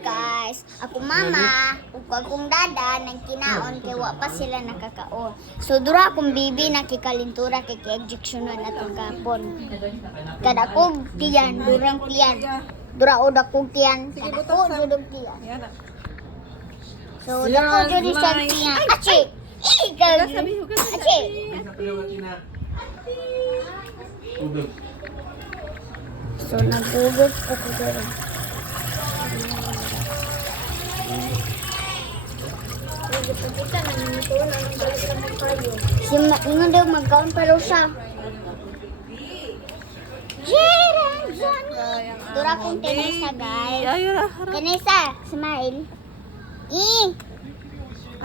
guys, ako mama, ug akong dada nang kinaon kay wa pa sila nakakaon. So dura akong bibi nakikalintura kay injectionan atong gapon. Kada ko tiyan, durang tiyan. Dura od akong tiyan, kada ko jud tiyan. So dako jud sa tiyan. Achi. Ikaw. Achi. So nagugot ako dito. Si ingon daw magkaon pero siya. Jerang Johnny. Dura kong Tenesa guys. Tenesa, smile.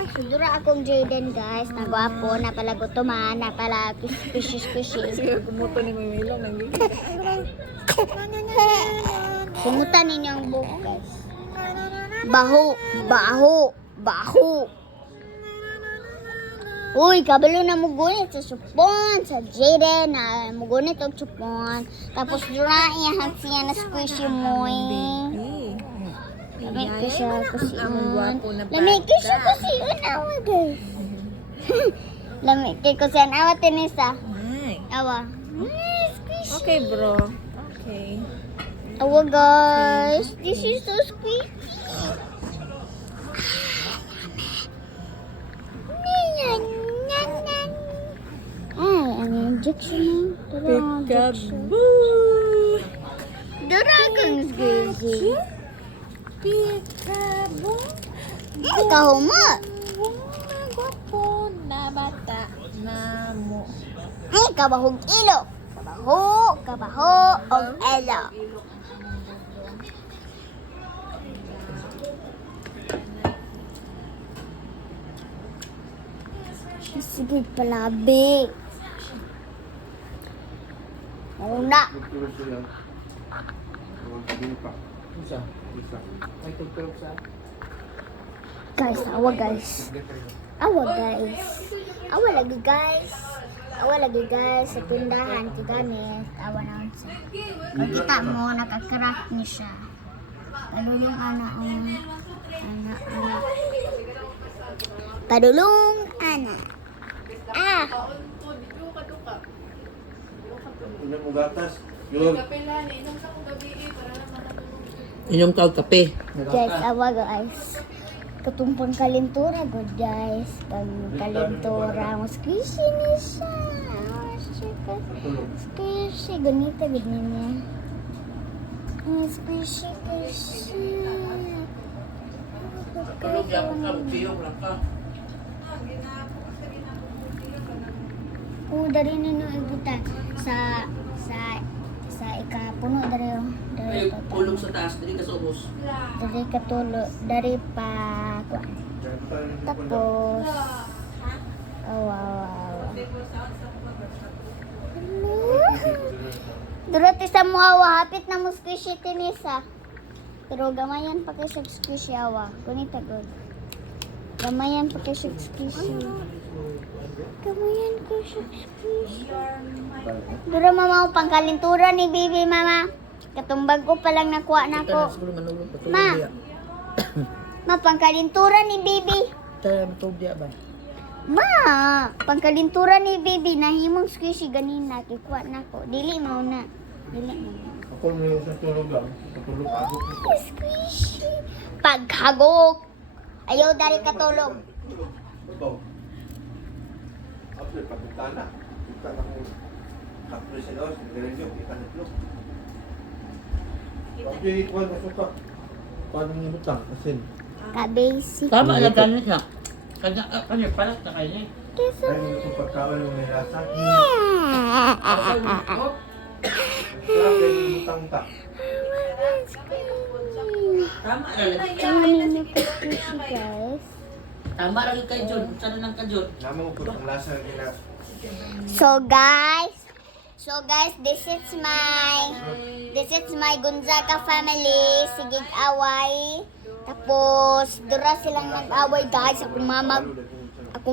So dura akong Jaden guys. Nagwapo, napalagutuman, napala kushis-kushis. Sige, kumuto ni Mimilo. Sumutan ninyo ang buhok guys. Baho. Uy, kabalo na mugunit sa supon, sa Jaden na mugunit og supon. Tapos dura iyahang siya na squishy moy. Lamig ko siya kusiyon. Lamig ko siya kusiyon awa guys. Lamig ko siya awa Tenesa. Awa. Squishy. Okay, bro. Okay. Awa guys, this is so squishy. Ay, ang injection na. Peekaboo! Dragon's squishy. Peekaboo! Ay, kahumot. Gwapo na bata na mo. Ay, kabahog ilo. Kabaho, og ilo. Sige palabi. Una. Guys, awa guys. Awa guys. Awa lagi guys sa tindahan tigamit. Awa na unsa. Makita mo nakakrak ni siya. Padulong ana. Padulong ana. Mo gatas. Yun. Inyong tawag kape. Guys, awa guys. Katumpang kalintura good guys. Pag kalintura mo squishy ni siya. Squishy. Ganito ganyan niya. Squishy. Tulog lang ka, biyong lang ka. Dari ninyo ibutan sa ikapuno dari Ay, pulong sa taas, dili ka sa ubos. dari katulo dari pa kuan. Tapos Durati sa mo awa hapit na mo squishy Tenesa. Pero gamayan pa kay sa squishy awa. Kunita good. Gamayan pa kay sa squishy. Gamayan ko siya squishy. Dura mama pangkalintura ni baby mama. Katumbag ko pa lang nakuha na ko. Ma. Ma pangkalintura ni baby. Tayo matulog diya ba? Ma, pangkalintura ni baby nahimong squishy ganina kikuha na ko. Dili mo na. Ako may sa tulog lang. Sa tulog ako. Squishy. Paghagok. Ayaw dari katulog. Ito. After pagkana. Kita na ko. Kapre sa lawas. Ganyan yun. Kita na tulog. Pagkiri ko na suka. Paano niyo butang? Asin. Ka-basic. Tama lang ganun siya. Kanya palat na kayo. Ay, yung pagkaon yung may lasa. Sarap din yung butang ta. Tama lang. Guys. Tama lang kay Jun. Sana lang ka Jun. Naman ko ang lasa nila. So guys, this is my Gonzaga family. Sigig away. Tapos dura silang nag-away guys. Akong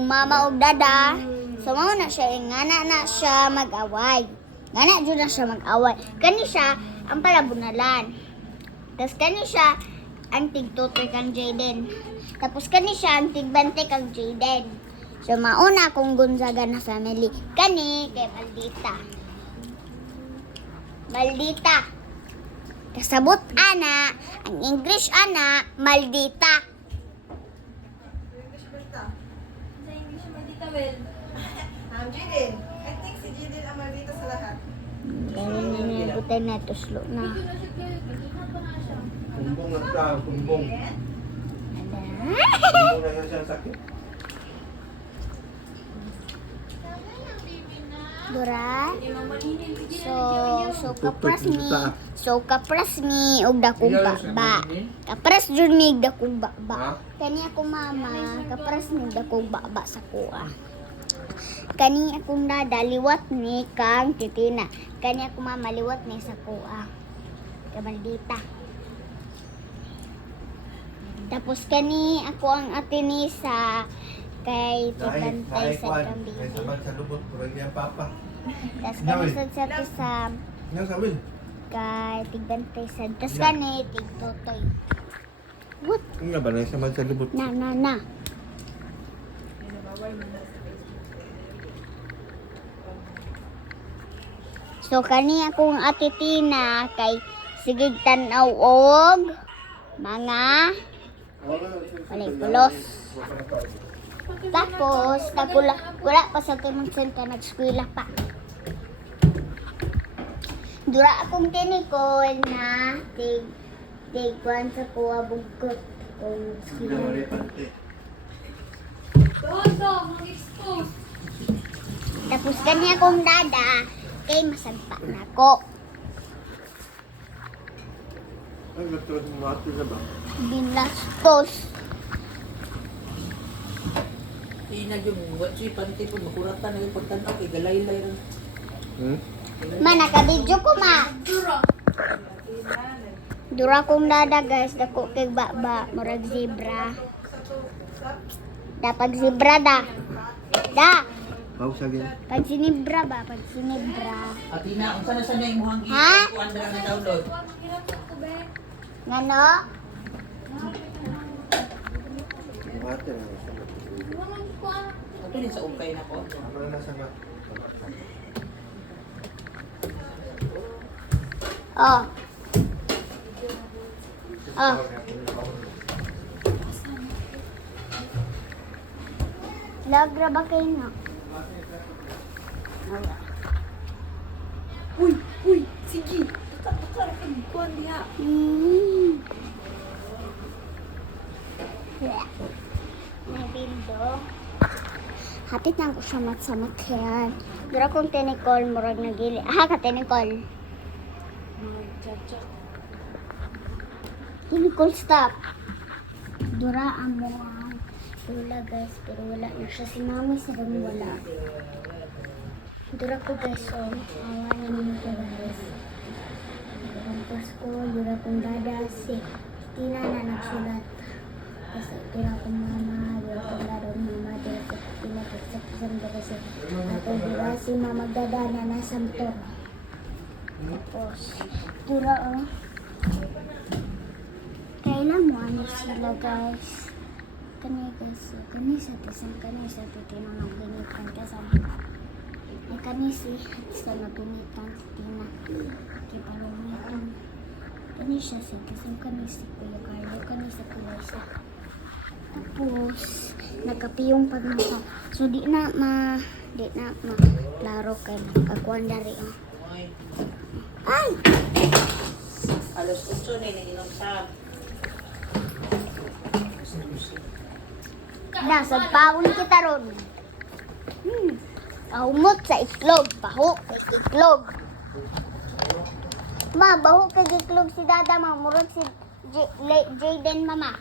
mama og dada. So mao na siya ngana na siya mag-away. Ngana jud na siya mag-away. Kani siya ang palabunalan. Tapos kani siya ang tig-tutoy kang Jaden. Tapos kani siya ang tig-20 kang Jaden. So mauna akong Gonzaga na family. Kani kay Maldita. Maldita. Kasabot ana, ang English ana, Maldita. English Berta. Sa English Maldita well. Jiden. I think si Jiden ang Maldita sa lahat. Ganun na nilibutay na tuslo na. Kumbong lang siya, kumbong. Ada. Kumbong na yan siya sakit. Dura. So kapras mi og dakong baba. Kapras jud mi og dakong baba. Kani ako mama, kapras mi og dakong baba sa kuha. Kani akong dada liwat ni kang titina. Kani ako mama liwat ni sa kuha. Kay Maldita. Tapos kani ako ang ate ni sa kay tibantay sa May kambing. saman sa lubot, kurang niya papa. Tapos kani sa sa Nga sabihin. kay tigbantay sa tas kani tigtotoy. What? Nga ba na saman sa lubot? Na. So kani akong ate Tina kay sigig tan-aw og mga pulos. Tapos wala pa sa tunong senta nag-eskwela pa. Dura akong tinikol na tig kwan sa kuha bugkot kung eskwela. Tapos kani akong dada kay masampa na ko. Ay, gatras mo natin na ba? Binastos. Ina yung watsi panty po makuratan na yung pagtanaw kay galaylay rin. Ma, naka-video ko ma. Dura kong dada guys, dako kay baba, murag zebra. Dapat zebra da. Da. Pausagin. Pag sinibra ba? Pag sinibra. Atina, unsa na sa na imong hanggi? Ha? Kuan na lang download. Ngano? Mate na sa Ato din sa ukay na ko. Ano na sa nga? Oh. Oh. Lagra ba kayo na? Uy, sige. Takar ang kuan diha. Nabindo. Hapit na ako siya mat-samat yan. Dura kong tinikol, murag nagili. Ka tinikol. Tinikol, stop. Dura amo ang lula guys, pero wala na siya. Si mami sa room wala. Dura ko guys, oh. Awa naman ko guys. Ang Pasko, dura kong dada si Tina na nagsulat. Kasi dura kong mama, dura kong dada mama, dura ko Tina kasap-kasam dura si ako dura si mama dada na nasamto. Tapos, dura oh. Kailan mo ano sila guys? Kani guys, kani sa tisan, kani sa titina nagganitan kasama. Ay kani si sa nagunitan si Tina. Kay palumitan. Kani siya si kasi kani si Kuya Carlo. Kani sa Kuya Isa. Tapos, nagkapiyong pagmata. So, di na klaro kay nagkakuan dari. Oh. Ay! Alos 8 na ininom sa. Nasa paon kita ron. Kahumot sa itlog. Baho kay itlog. Ma, baho kay itlog si Dada, ma. Murag si Jaden, mama.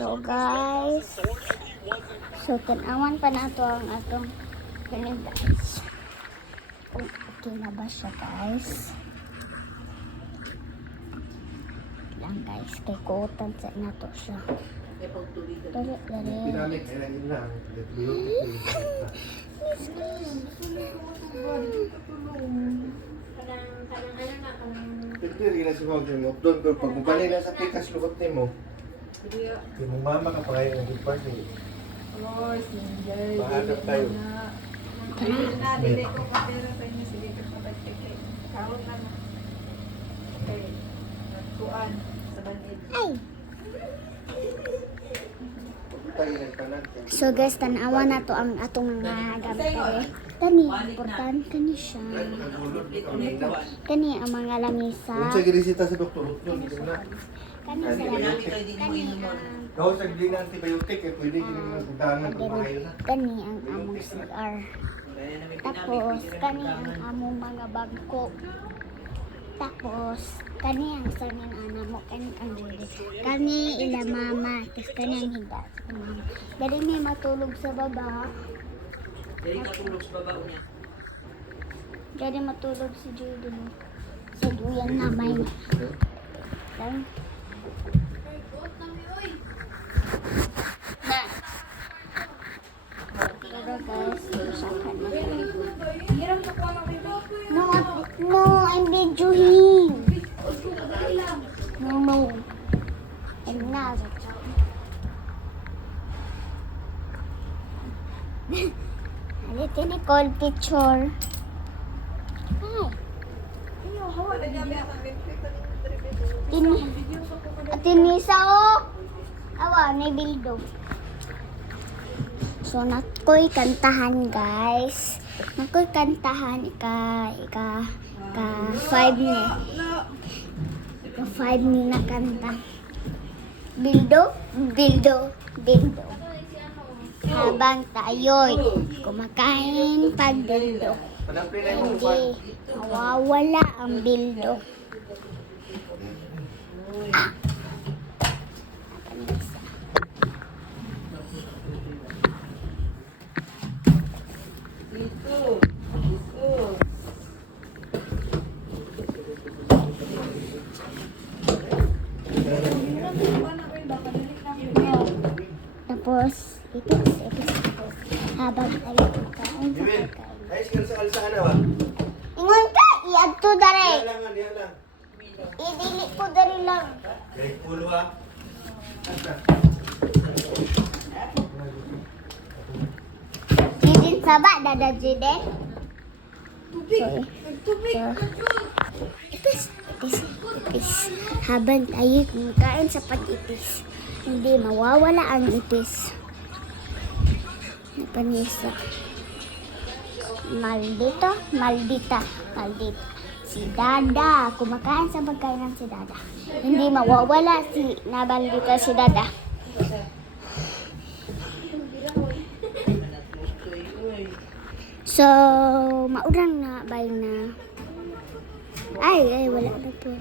So, guys. So, tanawan pa na ito ang atong ganun, guys. Kung okay na ba siya, guys. Lang, guys. Kay kuutan sa nato siya. Dali. Pinamit, kailan yun lang. Pwede rin na si Huwag yung doon. Pero pag mabali na sa pikas lukot ni mo, yung mama ka pa kayo ng good party. Mahadap tayo. Dili ko kapira sa inyo. Sige ko kapatid. Kaon na na. Okay. Nagkuan sa banid. Ay! Tayo ng tanan. So guys, tanawa na to ang atong mga gamit kay. Kani, important kani siya. Kani ang mga lamisa. Kung sa girisita sa doktor, yun, hindi na. Kani sa lamisa. Kani Kau sa gili na antibiotic, eh, pwede gini mga kudangan kung mahayo na. kani ang among CR. Tapos kani ang among mga bangko. Tapos kani ang sanin ana mo, kani ang dili. Kani ila mama, tapos kani ang higa sa mama. Dali may matulog sa baba. Dali ka tulog sa babaw niya. Dali matulog si Judy. Sa duyan na may. Lang. Na. Pero guys, usapan na. No, no, I'm videoing. No. I'm not. Halito ni call picture. Hi. Tinisa oh. Awa, may bildo. So, nakoy kantahan guys. Nakoy kantahan ika 5 ni. Ika 5 ni na kanta. Bildo, bildo, bildo. Habang tayo'y kumakain pagbildo. Panapin na yung upan. Hindi mawawala ang bildo. Dito. Tapos, ipis. Habang tayo kumakain sa Jibil, pagkain. ayos ka sa kalsaan na ba? Ingon ka, iadto dare. Diyan lang. Idili ko dare lang. Kaya pulo ha. Jidin saba, dada jidin. Sorry. Ipis. Habang tayo kumakain sa pag-ipis, hindi mawawala ang ipis. Panisa. Maldita. Si Dada, kumakain sa pagkainan si Dada. Hindi mawawala si nabaldita si Dada. So, maurang na bay na. Ay, wala na po.